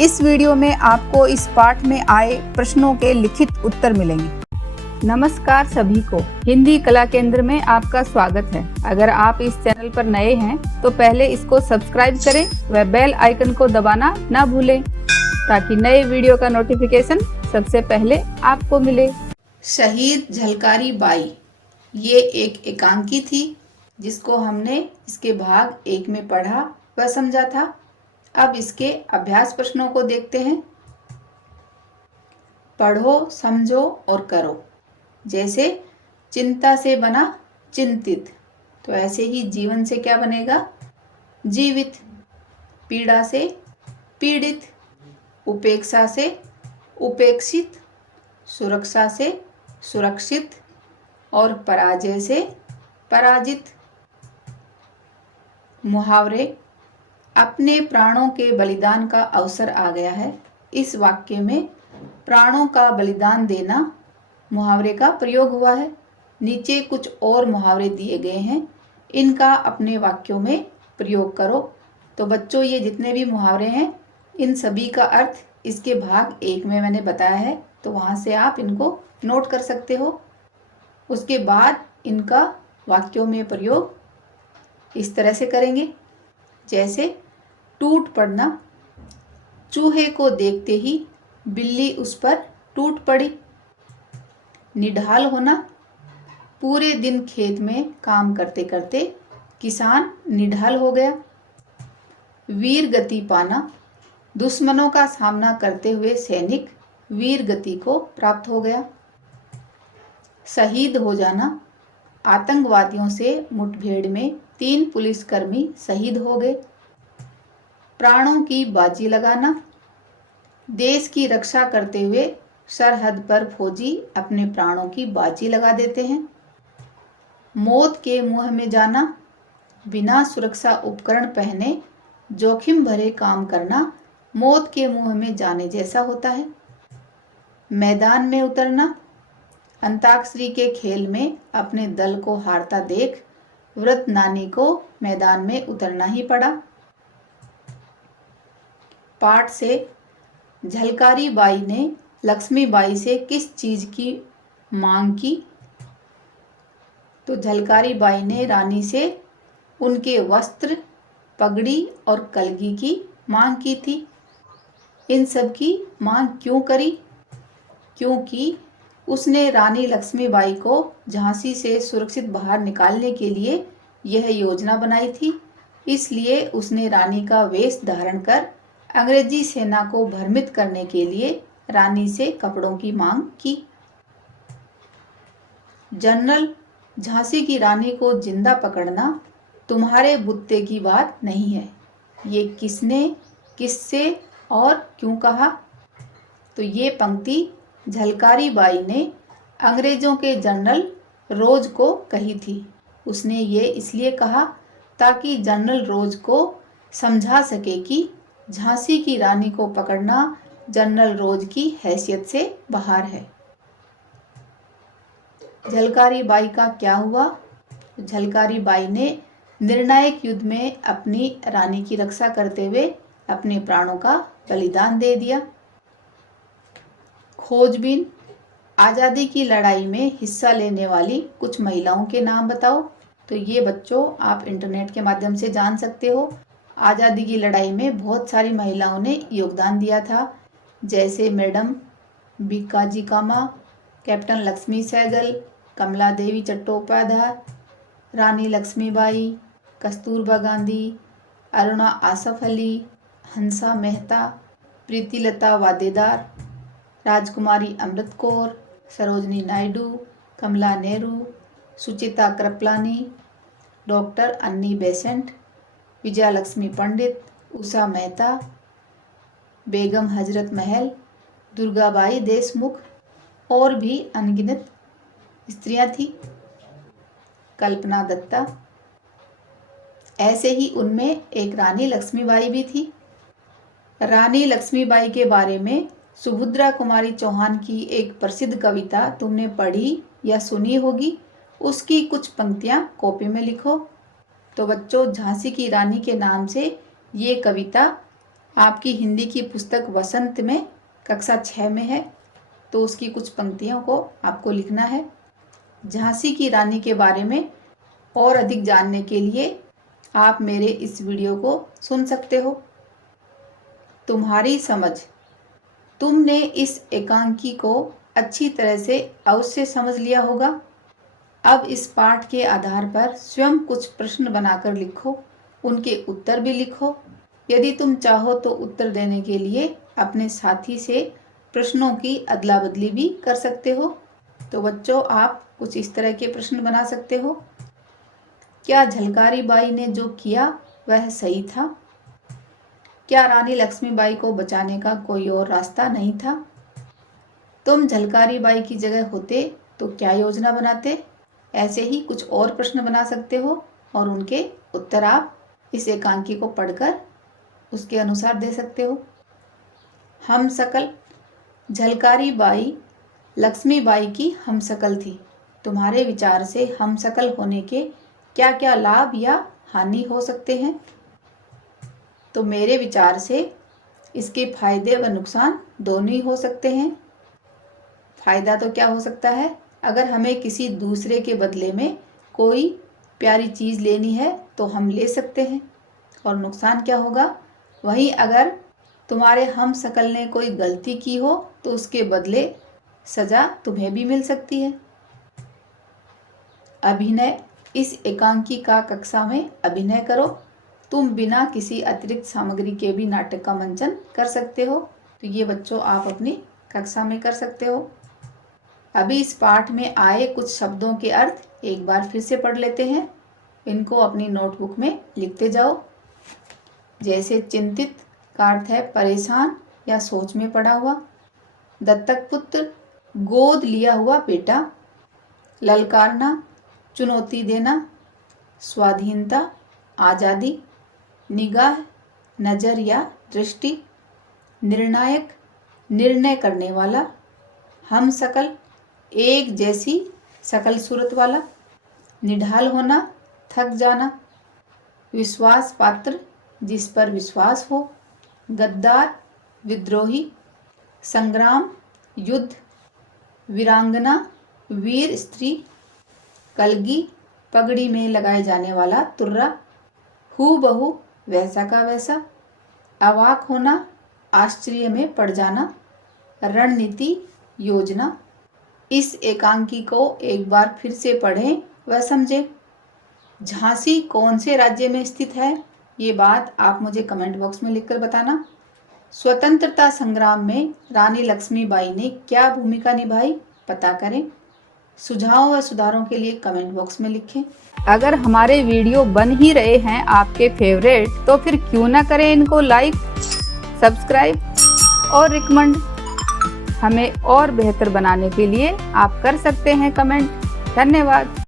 इस वीडियो में आपको इस पाठ में आए प्रश्नों के लिखित उत्तर मिलेंगे। नमस्कार सभी को, हिंदी कला केंद्र में आपका स्वागत है। अगर आप इस चैनल पर नए हैं तो पहले इसको सब्सक्राइब करें व बेल आइकन को दबाना ना भूलें ताकि नए वीडियो का नोटिफिकेशन सबसे पहले आपको मिले। शहीद झलकारी बाई ये एक एकांकी थी जिसको हमने इसके भाग 1 में पढ़ा व समझा था। अब इसके अभ्यास प्रश्नों को देखते हैं। पढ़ो, समझो और करो। जैसे चिंता से बना चिंतित, तो ऐसे ही जीवन से क्या बनेगा? जीवित। पीड़ा से पीड़ित, उपेक्षा से उपेक्षित, सुरक्षा से सुरक्षित और पराजय से पराजित। मुहावरे। अपने प्राणों के बलिदान का अवसर आ गया है। इस वाक्य में प्राणों का बलिदान देना मुहावरे का प्रयोग हुआ है। नीचे कुछ और मुहावरे दिए गए हैं, इनका अपने वाक्यों में प्रयोग करो। तो बच्चों, ये जितने भी मुहावरे हैं इन सभी का अर्थ इसके भाग 1 में मैंने बताया है, तो वहां से आप इनको नोट कर सकते हो। उसके बाद इनका वाक्यों में प्रयोग इस तरह से करेंगे। जैसे टूट पड़ना, चूहे को देखते ही बिल्ली उस पर टूट पड़ी। निढाल होना, पूरे दिन खेत में काम करते करते किसान निढाल हो गया। वीर गति पाना, दुश्मनों का सामना करते हुए सैनिक वीर गति को प्राप्त हो गया। शहीद हो जाना, आतंकवादियों से मुठभेड़ में 3 पुलिसकर्मी शहीद हो गए। प्राणों की बाजी लगाना, देश की रक्षा करते हुए सरहद पर फौजी अपने प्राणों की बाजी लगा देते हैं। मौत के मुंह में जाना, बिना सुरक्षा उपकरण पहने जोखिम भरे काम करना मौत के मुंह में जाने जैसा होता है। मैदान में उतरना, अंताक्षरी के खेल में अपने दल को हारता देख वृद्ध नानी को मैदान में उतरना ही पड़ा। पाठ से झलकारी बाई ने लक्ष्मीबाई से किस चीज की मांग की? तो झलकारी बाई ने रानी से उनके वस्त्र, पगड़ी और कलगी की मांग की थी। इन सब की मांग क्यों करी? क्योंकि उसने रानी लक्ष्मीबाई को झांसी से सुरक्षित बाहर निकालने के लिए यह योजना बनाई थी। इसलिए उसने रानी का वेश धारण कर अंग्रेजी सेना को भ्रमित करने के लिए रानी से कपड़ों की मांग की। जनरल, झांसी की रानी को जिंदा पकड़ना तुम्हारे बुत्ते की बात नहीं है। ये किसने, किससे और क्यों कहा? तो ये पंक्ति झलकारी बाई ने अंग्रेजों के जनरल रोज को कही थी। उसने ये इसलिए कहा ताकि जनरल रोज को समझा सके कि झांसी की रानी को पकड़ना जनरल रोज की हैसियत से बाहर है। झलकारी बाई का क्या हुआ? झलकारी बाई ने निर्णायक युद्ध में अपनी रानी की रक्षा करते हुए अपने प्राणों का बलिदान दे दिया। खोजबीन, आज़ादी की लड़ाई में हिस्सा लेने वाली कुछ महिलाओं के नाम बताओ। तो ये बच्चों आप इंटरनेट के माध्यम से जान सकते हो। आज़ादी की लड़ाई में बहुत सारी महिलाओं ने योगदान दिया था, जैसे मैडम बीकाजी कामा, कैप्टन लक्ष्मी सहगल, कमला देवी चट्टोपाध्याय, रानी लक्ष्मीबाई, कस्तूरबा गांधी, अरुणा आसफ अली, हंसा मेहता, प्रीतिलता वादेदार, राजकुमारी अमृत कौर, सरोजनी नायडू, कमला नेहरू, सुचिता कृपलानी, डॉक्टर अन्नी बेसेंट, विजया लक्ष्मी पंडित, उषा मेहता, बेगम हजरत महल, दुर्गाबाई देशमुख और भी अनगिनत स्त्रियां थी। कल्पना दत्ता। ऐसे ही उनमें एक रानी लक्ष्मीबाई भी थी। रानी लक्ष्मीबाई के बारे में सुभद्रा कुमारी चौहान की एक प्रसिद्ध कविता तुमने पढ़ी या सुनी होगी। उसकी कुछ पंक्तियां कॉपी में लिखो। तो बच्चों, झांसी की रानी के नाम से ये कविता आपकी हिंदी की पुस्तक वसंत में कक्षा 6 में है, तो उसकी कुछ पंक्तियों को आपको लिखना है। झांसी की रानी के बारे में और अधिक जानने के लिए आप मेरे इस वीडियो को सुन सकते हो। तुम्हारी समझ, तुमने इस एकांकी को अच्छी तरह से अवश्य समझ लिया होगा। अब इस पाठ के आधार पर स्वयं कुछ प्रश्न बनाकर लिखो, उनके उत्तर भी लिखो। यदि तुम चाहो तो उत्तर देने के लिए अपने साथी से प्रश्नों की अदला बदली भी कर सकते हो। तो बच्चों, आप कुछ इस तरह के प्रश्न बना सकते हो। क्या झलकारी बाई ने जो किया वह सही था? क्या रानी लक्ष्मीबाई को बचाने का कोई और रास्ता नहीं था? तुम झलकारी बाई की जगह होते तो क्या योजना बनाते? ऐसे ही कुछ और प्रश्न बना सकते हो और उनके उत्तर आप इस एकांकी को पढ़कर उसके अनुसार दे सकते हो। हमशक्ल, झलकारी बाई लक्ष्मीबाई की हमशक्ल थी। तुम्हारे विचार से हमशक्ल होने के क्या क्या लाभ या हानि हो सकते हैं? तो मेरे विचार से इसके फायदे व नुकसान दोनों ही हो सकते हैं। फायदा तो क्या हो सकता है, अगर हमें किसी दूसरे के बदले में कोई प्यारी चीज़ लेनी है तो हम ले सकते हैं। और नुकसान क्या होगा, वहीं अगर तुम्हारे हमशक्ल ने कोई गलती की हो तो उसके बदले सजा तुम्हें भी मिल सकती है। अभिनय, इस एकांकी का कक्षा में अभिनय करो। तुम बिना किसी अतिरिक्त सामग्री के भी नाटक का मंचन कर सकते हो। तो ये बच्चों आप अपनी कक्षा में कर सकते हो। अभी इस पाठ में आए कुछ शब्दों के अर्थ एक बार फिर से पढ़ लेते हैं। इनको अपनी नोटबुक में लिखते जाओ। जैसे चिंतित का अर्थ है परेशान या सोच में पड़ा हुआ। दत्तक पुत्र, गोद लिया हुआ बेटा। ललकारना, चुनौती देना। स्वाधीनता, आज़ादी। निगाह, नज़र या दृष्टि। निर्णायक, निर्णय करने वाला। हमशक्ल, एक जैसी शकल सूरत वाला। निढाल होना, थक जाना। विश्वास पात्र, जिस पर विश्वास हो। गद्दार, विद्रोही। संग्राम, युद्ध। वीरांगना, वीर स्त्री। कलगी, पगड़ी में लगाए जाने वाला तुर्रा। हूबहू, वैसा का वैसा। अवाक होना, आश्चर्य में पड़ जाना। रणनीति, योजना। इस एकांकी को एक बार फिर से पढ़ें व समझें। झांसी कौन से राज्य में स्थित है, ये बात आप मुझे कमेंट बॉक्स में लिखकर बताना। स्वतंत्रता संग्राम में रानी लक्ष्मीबाई ने क्या भूमिका निभाई, पता करें। सुझावों व सुधारों के लिए कमेंट बॉक्स में लिखें। अगर हमारे वीडियो बन ही रहे हैं आपके फेवरेट, तो फिर क्यों ना करें इनको लाइक, सब्सक्राइब और रिकमेंड। हमें और बेहतर बनाने के लिए आप कर सकते हैं कमेंट। धन्यवाद।